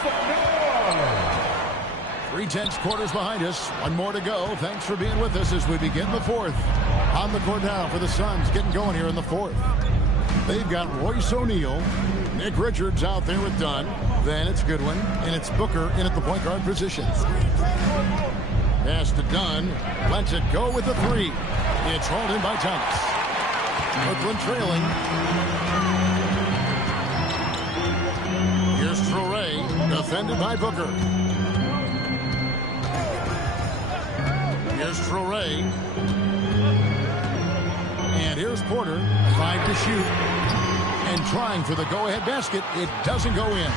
3/10 quarters behind us. One more to go. Thanks for being with us as we begin the 4th. On the court now for the Suns, getting going here in the 4th. They've got Royce O'Neal, Nick Richards out there with Dunn. Then it's Goodwin, and it's Booker in at the point guard position. Pass to Dunn. Lets it go with the 3. It's hauled in by Thomas. Brooklyn trailing. Here's Traore, defended by Booker. Here's Traore. And here's Porter. 5 to shoot. And trying for the go-ahead basket. It doesn't go in.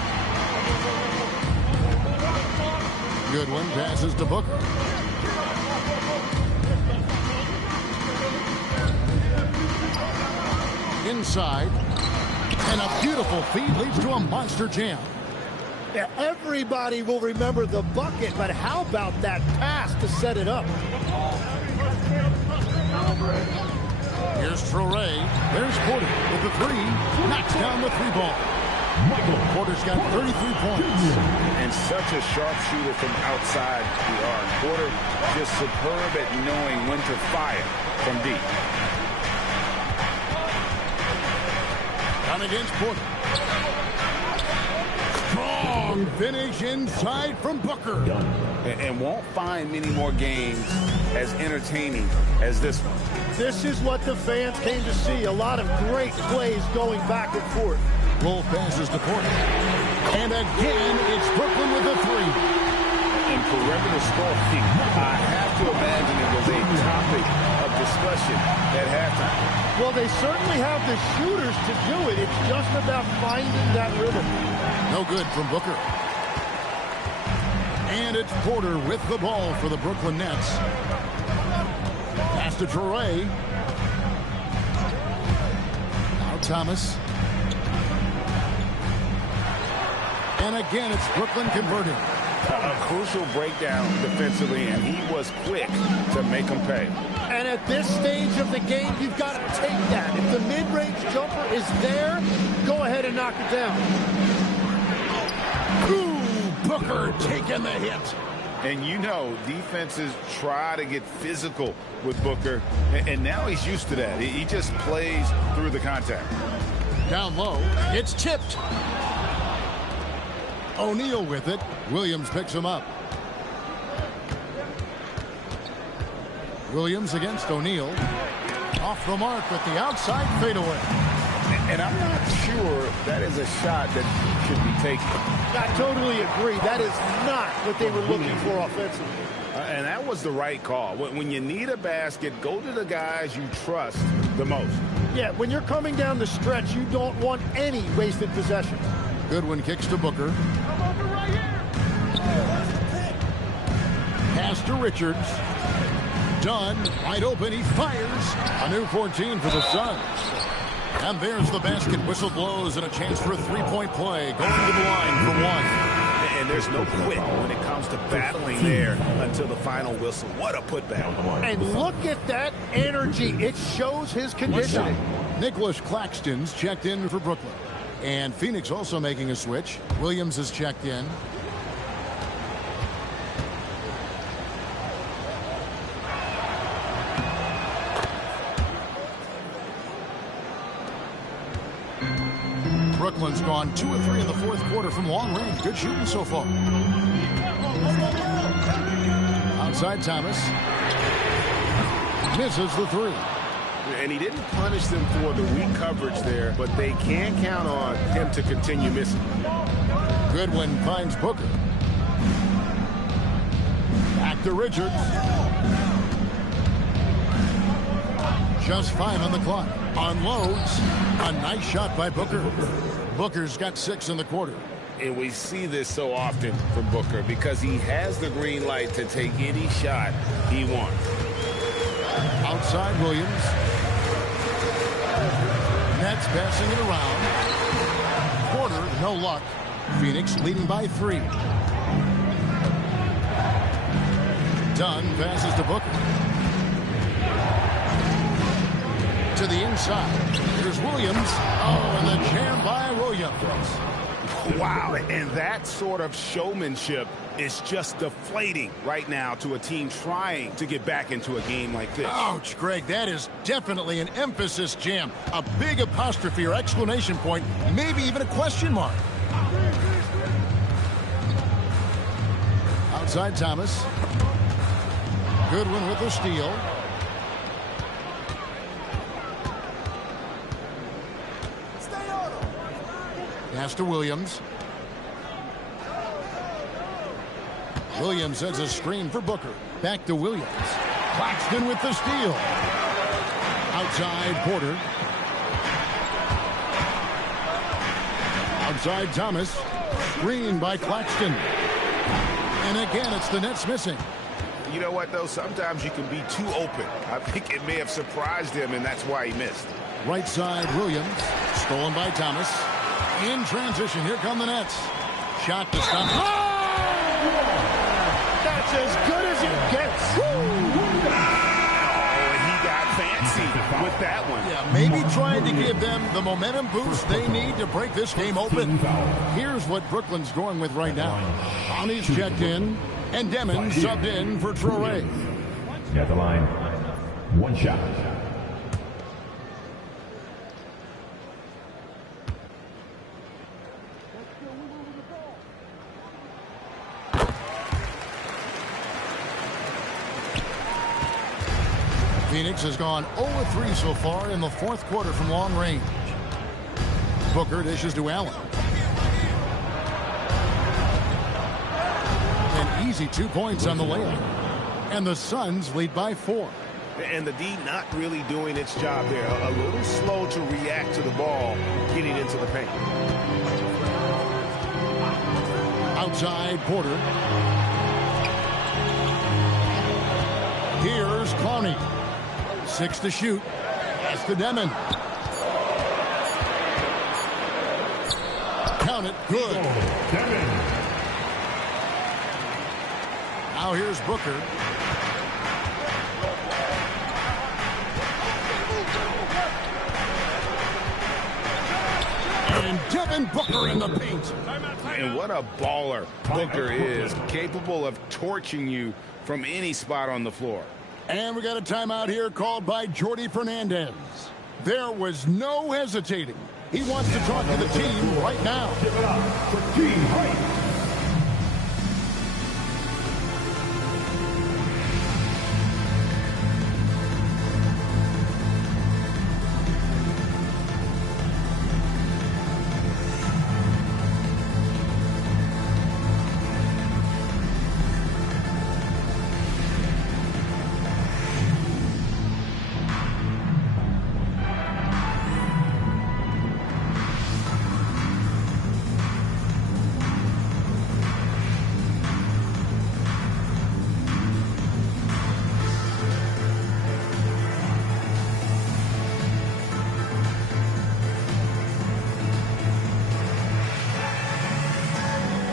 Goodwin passes to Booker. Inside. And a beautiful feed leads to a monster jam. Yeah, everybody will remember the bucket, but how about that pass to set it up? Here's Traore. There's Porter with the 3. Knocks down the 3 ball. Porter's got 33 points. And such a sharp shooter from outside the arc. Porter just superb at knowing when to fire from deep. Down against Porter. Strong finish inside from Booker. And won't find many more games as entertaining as this one. This is what the fans came to see. A lot of great plays going back and forth. Wolf passes to Porter. And again, it's Brooklyn with the 3. And perimeter scoring, I have to imagine it was a topic of discussion at halftime. Well, they certainly have the shooters to do it. It's just about finding that rhythm. No good from Booker. And it's Porter with the ball for the Brooklyn Nets. Pass to Traore. Thomas. And again, it's Brooklyn converting. A crucial breakdown defensively, and he was quick to make them pay. And at this stage of the game, you've got to take that. If the mid-range jumper is there, go ahead and knock it down. Ooh, Booker taking the hit. And you know, defenses try to get physical with Booker, and now he's used to that. He just plays through the contact. Down low, it's tipped. O'Neal with it. Williams picks him up. Williams against O'Neal. Off the mark with the outside fadeaway. And I'm not sure that is a shot that should be taken. I totally agree. That is not what they were looking for offensively. And that was the right call. When you need a basket, go to the guys you trust the most. Yeah, when you're coming down the stretch, you don't want any wasted possession. Goodwin kicks to Booker. Pass to Richards. Dunn, wide open, he fires. A new 14 for the Suns. And there's the basket. Whistle blows and a chance for a three-point play. Going to the line for one. And there's no quit when it comes to battling there until the final whistle. What a putback. And look at that energy. It shows his conditioning. Nicholas Claxton's checked in for Brooklyn. And Phoenix also making a switch. Williams has checked in. Brooklyn's gone 2 of 3 in the fourth quarter from long range. Good shooting so far. Outside Thomas. Misses the three. And he didn't punish them for the weak coverage there, but they can count on him to continue missing. Goodwin finds Booker. Back to Richards. Just 5 on the clock. Unloads. A nice shot by Booker. Booker's got 6 in the quarter. And we see this so often from Booker because he has the green light to take any shot he wants. Outside Williams. Nets passing it around. Porter, no luck. Phoenix leading by 3. Dunn passes to Booker. To the inside. Here's Williams. Oh, and the jam by Williams. Wow, and that sort of showmanship is just deflating right now to a team trying to get back into a game like this. Ouch, Greg, that is definitely an emphasis jam. A big apostrophe or exclamation point, maybe even a question mark. Outside Thomas. Goodwin with the steal. Pass to Williams. Williams sends a screen for Booker. Back to Williams. Claxton with the steal. Outside Porter. Outside Thomas. Screen by Claxton. And again, it's the Nets missing. You know what, though? Sometimes you can be too open. I think it may have surprised him, and that's why he missed. Right side, Williams. Stolen by Thomas. In transition, here come the Nets. Shot to stop. Oh! That's as good as it gets. Oh, and he got fancy with that one. Yeah, maybe trying to give them the momentum boost they need to break this game open. Here's what Brooklyn's going with right now. Connie's checked in, and Demon subbed in for Traore. At the line, 1 shot. Phoenix has gone 0-3 so far in the fourth quarter from long range. Booker dishes to Allen. An easy 2 points on the layup. And the Suns lead by 4. And the D not really doing its job there. A little slow to react to the ball getting into the paint. Outside Porter. Here's Clowney. 6 to shoot. Pass to Demon. count it. Good. Devin. Now here's Booker. And Devin Booker in the paint. And what a baller Booker is, capable of torching you from any spot on the floor. And we got a timeout here called by Jordy Fernandez. There was no hesitating. He wants to talk to the team right now. Give it up for Team Height.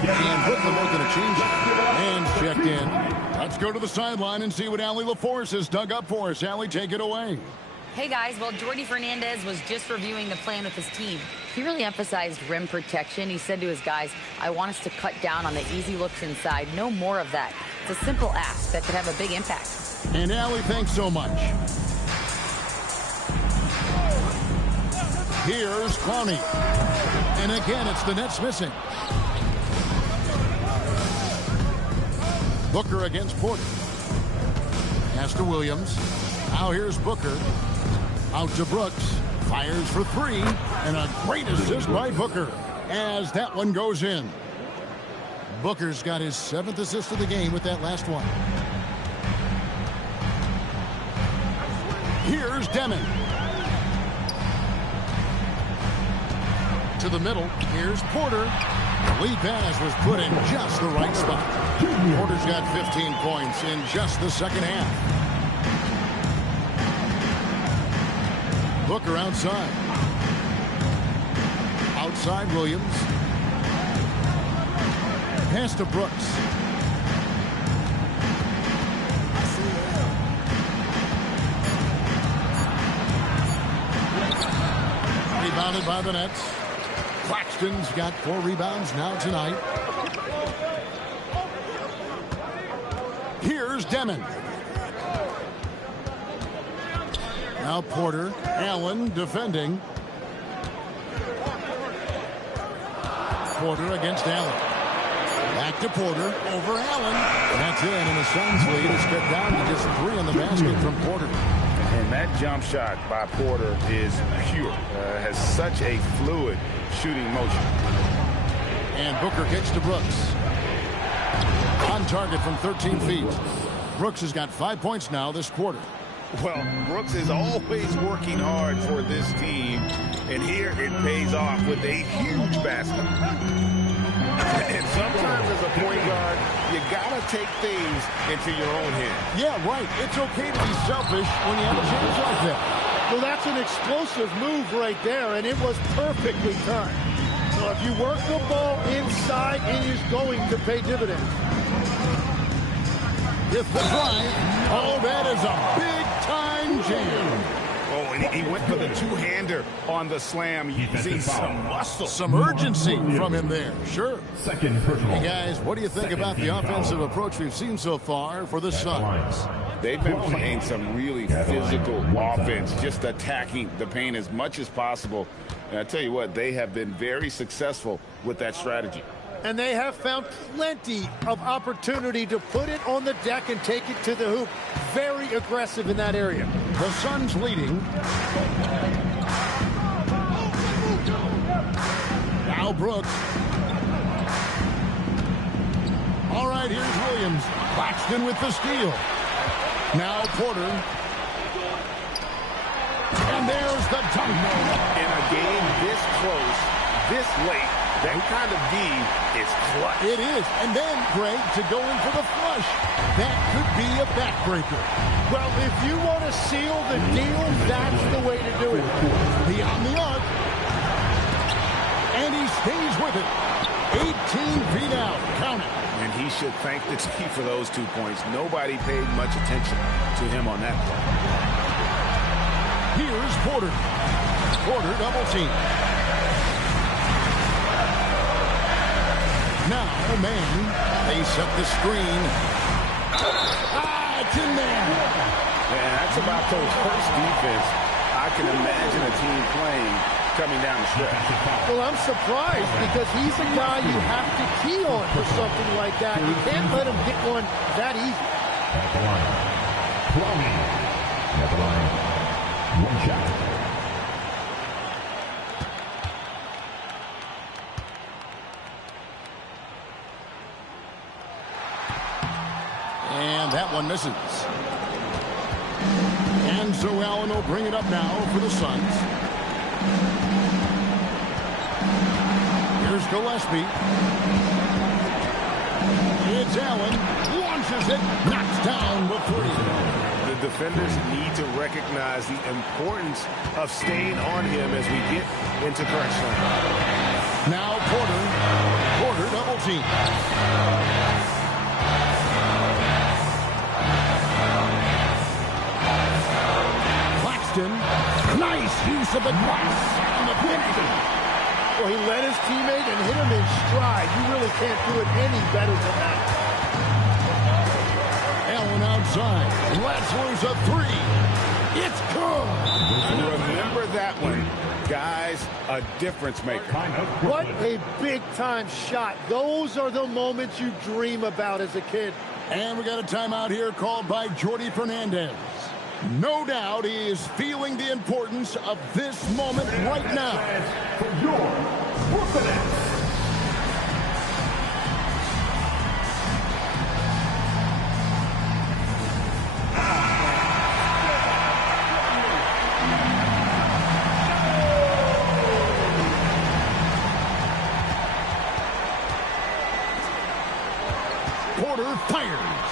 And Brooklyn making a change. And checked in. Let's go to the sideline and see what Allie LaForce has dug up for us. Allie, take it away. Hey guys, well, Jordy Fernandez was just reviewing the plan with his team. He really emphasized rim protection. He said to his guys, I want us to cut down on the easy looks inside. No more of that. It's a simple ask that could have a big impact. And Allie, thanks so much. Here's Clowney. And again, it's the Nets missing. Booker against Porter. Pass to Williams. Now here's Booker. Out to Brooks. Fires for three. And a great assist by Booker as that one goes in. Booker's got his 7th assist of the game with that last one. Here's Demon. To the middle. Here's Porter. The lead pass was put in just the right spot. Porter's got 15 points in just the second half. Booker outside. Outside Williams. Pass to Brooks. Rebounded by the Nets. Claxton's got 4 rebounds now tonight. Here's Demon. Now Porter. Allen defending. Porter against Allen. Back to Porter. Over Allen. That's in, and the Suns lead is cut down to just 3 on the basket from Porter. And that jump shot by Porter is pure. Has such a fluid shooting motion. And Booker kicks to Brooks. On target from 13 feet. Brooks has got 5 points now this quarter. Well, Brooks is always working hard for this team, and here it pays off with a huge basket. And sometimes as a point guard, you gotta take things into your own hands. Yeah, right. It's okay to be selfish when you have a chance like that. Well, that's an explosive move right there, and it was perfectly timed. So if you work the ball inside, it is going to pay dividends. If the drive, oh, that is a big-time jam. Oh, and he went for the two-hander on the slam. You see some muscle. Some urgency from him there, sure. Second personal. Hey, guys, what do you think about the offensive approach we've seen so far for the Suns? They've been playing some really physical offense, just attacking the paint as much as possible. And I tell you what, they have been very successful with that strategy. And they have found plenty of opportunity to put it on the deck and take it to the hoop. Very aggressive in that area. The Suns leading. Now Brooks. All right, here's Williams. Claxton with the steal. Now Porter. And there's the dunk. In a game this close, this late, that kind of D is clutch. It is. And then, Greg, to go in for the flush. That could be a backbreaker. Well, if you want to seal the deal, that's the way to do it. Beyond the arc. And he stays with with it. 18 feet out. Count it. And he should thank the team for those 2 points. Nobody paid much attention to him on that play. Here's Porter. Porter double team. Now, man, they set the screen. It's in there. And that's about the worst defense I can imagine a team playing coming down the stretch. Well, I'm surprised because he's a guy you have to key on for something like that. You can't let him get one that easy. At the line. Plumlee. At the line. One shot. And that one misses. And so Allen will bring it up now for the Suns. Here's Gillespie. It's Allen. Launches it. Knocks down the three. The defenders need to recognize the importance of staying on him as we get into crunch time. Now Porter. Porter double team. Nice use of the glass on the finish. Well, he led his teammate and hit him in stride. You really can't do it any better than that. Allen outside. Let's lose a three. It's good. Remember that one. Guys, a difference maker. What a big-time shot. Those are the moments you dream about as a kid. And we got a timeout here called by Jordy Fernandez. No doubt he is feeling the importance of this moment right now. For your Brooklyn. Porter fires.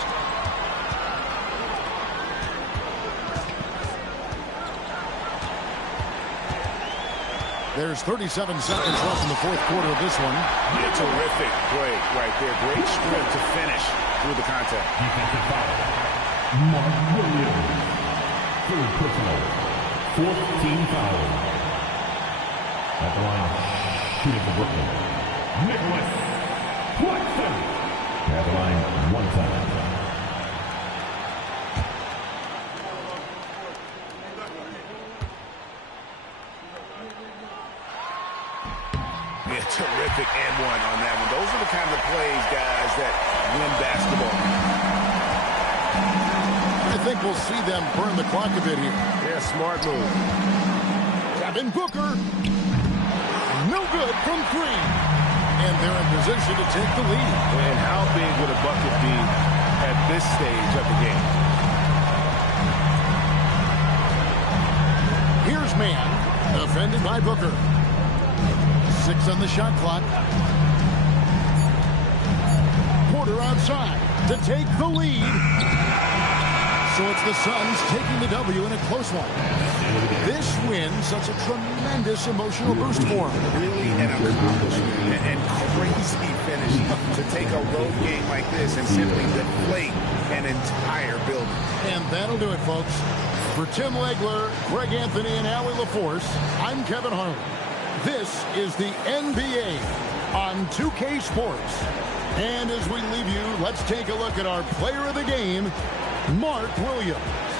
There's 37 seconds left in the fourth quarter of this one. A terrific play right there. Great strength to finish through the contact. Defensive foul. Mark Williams. Third personal. 14 foul. At the line, shooting for Brooklyn. Nicholas Claxton. At the line, one time. Terrific and one on that one. Those are the kind of plays, guys, that win basketball. I think we'll see them burn the clock a bit here. Yeah, smart move. Devin Booker. No good from three. And they're in position to take the lead. And how big would a bucket be at this stage of the game? Here's man. Defended by Booker. 6 on the shot clock. Porter outside to take the lead. So it's the Suns taking the W in a close one. This win such a tremendous emotional boost for them. Really an accomplishment and crazy finish to take a road game like this and simply deflate an entire building. And that'll do it, folks. For Tim Legler, Greg Anthony, and Allie LaForce, I'm Kevin Harlan. This is the NBA on 2K Sports. And as we leave you, let's take a look at our player of the game, Mark Williams.